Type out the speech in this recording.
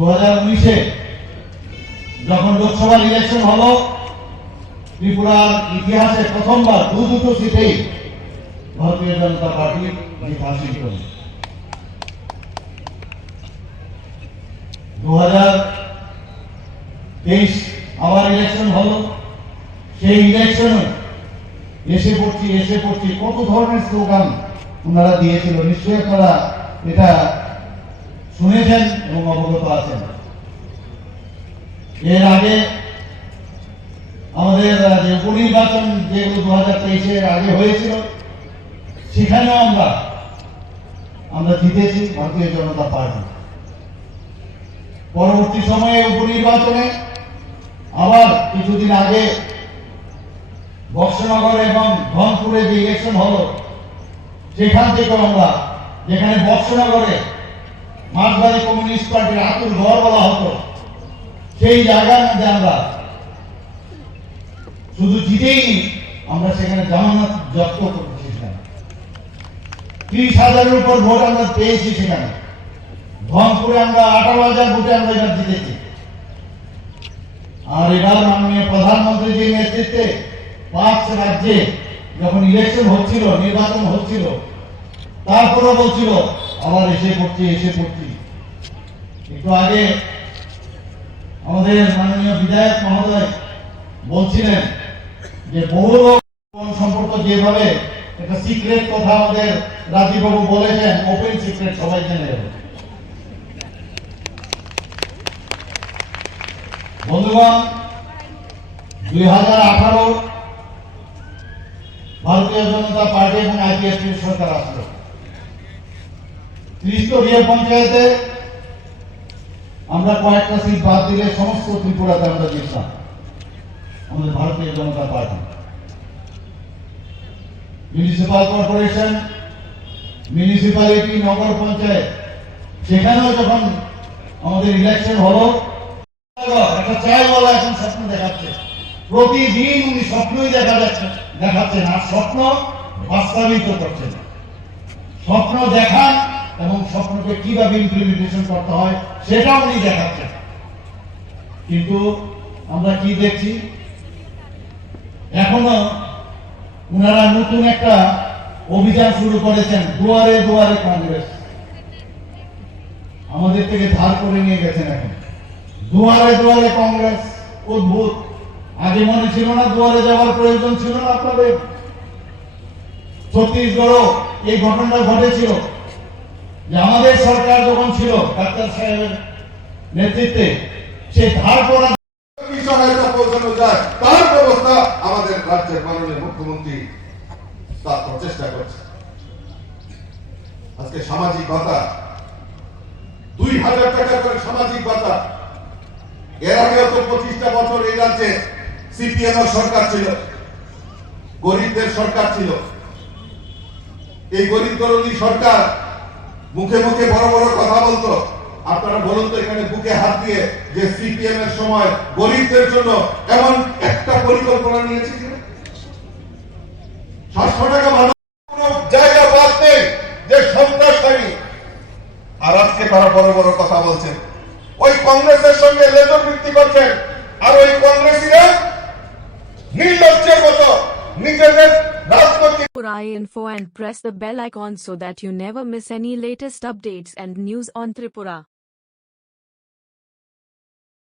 2019-এ যখন লোকসভা ইলেকশন হলো, ত্রিপুরার ইতিহাসে প্রথমবার দুটো সিটেই ভারতীয় জনতা পার্টি জিত হাসিল করে। 2023 আবার ইলেকশন হলো, সেই ইলেকশনে এসে পড়ছি কত ধরনের স্লোগান ওনারা দিয়েছিল। নিশ্চয়ই আপনারা এটা শুনেছেন এবং অবগত আছেন। এর আগে আমাদের যে উপনির্বাচন যেগুলো 2023-এর আগে হয়েছিল, সেখানেও আমরা জিতেছি ভারতীয় জনতা পার্টি। পরবর্তী সময়ে উপনির্বাচনে আবার কিছুদিন আগে বক্সনগর এবং ধনপুরে যে ইলেকশন হলো, সেখান থেকে যেখানে বক্সনগরে মার্কসবাদী কমিউনিস্ট পার্টির আতুর ঘর বলা হতো, সেই জায়গার মধ্যে আমরা শুধু জিতেই আমরা সেখানে জামানত জব্দ করেছি। 30,000-এর উপর ভোট আমরা পেয়েছি সেখানে। ধনপুরে আমরা 18,000 ভোটে আমরা এবার জিতেছি। আর এবার মাননীয় প্রধানমন্ত্রীজির নেতৃত্বে 5 রাজ্যে যখন ইলেকশন হচ্ছিল, নির্বাচন হচ্ছিল, তারপরে বলছিল আবার এসে পড়ছি। একটু আগে আমাদের মাননীয় বিধায়ক মহোদয় বলছিলেন যে বহু লোক সম্পর্ক যেভাবে একটা সিক্রেট কথা আমাদের রাজীববাবু বলেছেন, ওপেন সিক্রেট, সবাই জেনে যাবে। বন্ধুগণ, 2018 ভারতীয় জনতা পার্টি এবং আইপিএফটির সরকার আসলো। 30 পঞ্চায়েতে আমরা কয়েকটা সিট বাদ দিলে সমস্ত ত্রিপুরাতে আমরা জিতলাম আমাদের ভারতীয় জনতা পার্টি। মিউনিসিপাল কর্পোরেশন, মিউনিসিপ্যালিটি, নগর পঞ্চায়েত, সেখানেও যখন আমাদের ইলেকশন হলো, একটা চায়ওয়ালা এখন স্বপ্ন দেখাচ্ছে। প্রতিদিন উনি স্বপ্নই দেখাচ্ছেন, আর স্বপ্ন বাস্তবায়িত করছেন। স্বপ্ন দেখান এবং স্বপ্নকে কিভাবে ইমপ্লিমেন্টেশন করতে হয় সেটা উনি দেখাচ্ছেন। কিন্তু আমরা কি দেখছি, এখনো উনারা নতুন একটা অভিযান শুরু করেছেন, দুয়ারে দুয়ারে কংগ্রেস। আমাদের থেকে ধার করে নিয়ে গেছেন এখন। দুয়ারে দুয়ারে কংগ্রেস অদ্ভুত। আগে মনে ছিল না দুয়ারে যাওয়ার প্রয়োজন ছিল না আপনাদের? ছত্তিশগড়ও এই ঘটনাটা ঘটেছিল যে আমাদের সরকার যখন ছিল ডাক্তার সাহেবের নেতৃত্বে, সে ধার করা পৌঁছানো যায় তার ব্যবস্থা আমাদের রাজ্যের মাননীয় মুখ্যমন্ত্রী তার প্রচেষ্টা করছে। আজকে সামাজিক ভাতা 2,000 টাকা করে সামাজিক ভাতা। এর আগেও তো 25টা বছর এই রাজ্যে সিপিএম এর সরকার ছিল, গরিবদের সরকার ছিল। এই গরিব দরদি সরকার মুখে মুখে বড় বড় কথা বলতো। আপনারা বলুন তো, এখানে বুকে হাত দিয়ে যে সিপিএম এর সময় গরিবদের জন্য এমন একটা পরিকল্পনা নিয়েছে কিনা? 700 টাকা ভালো কোনো জায়গা বাদ নেই যে সন্ত্রাসী। আর আজকে তারা বড় বড় কথা বলছেন, ওই কংগ্রেসের সঙ্গে লেজর বৃত্তি করছেন। আর ওই কংগ্রেসীরা নির্লজ্জের মতো নিজেদের রাজনৈতিক Info and press the bell icon so that you never miss any latest updates and news on Tripura.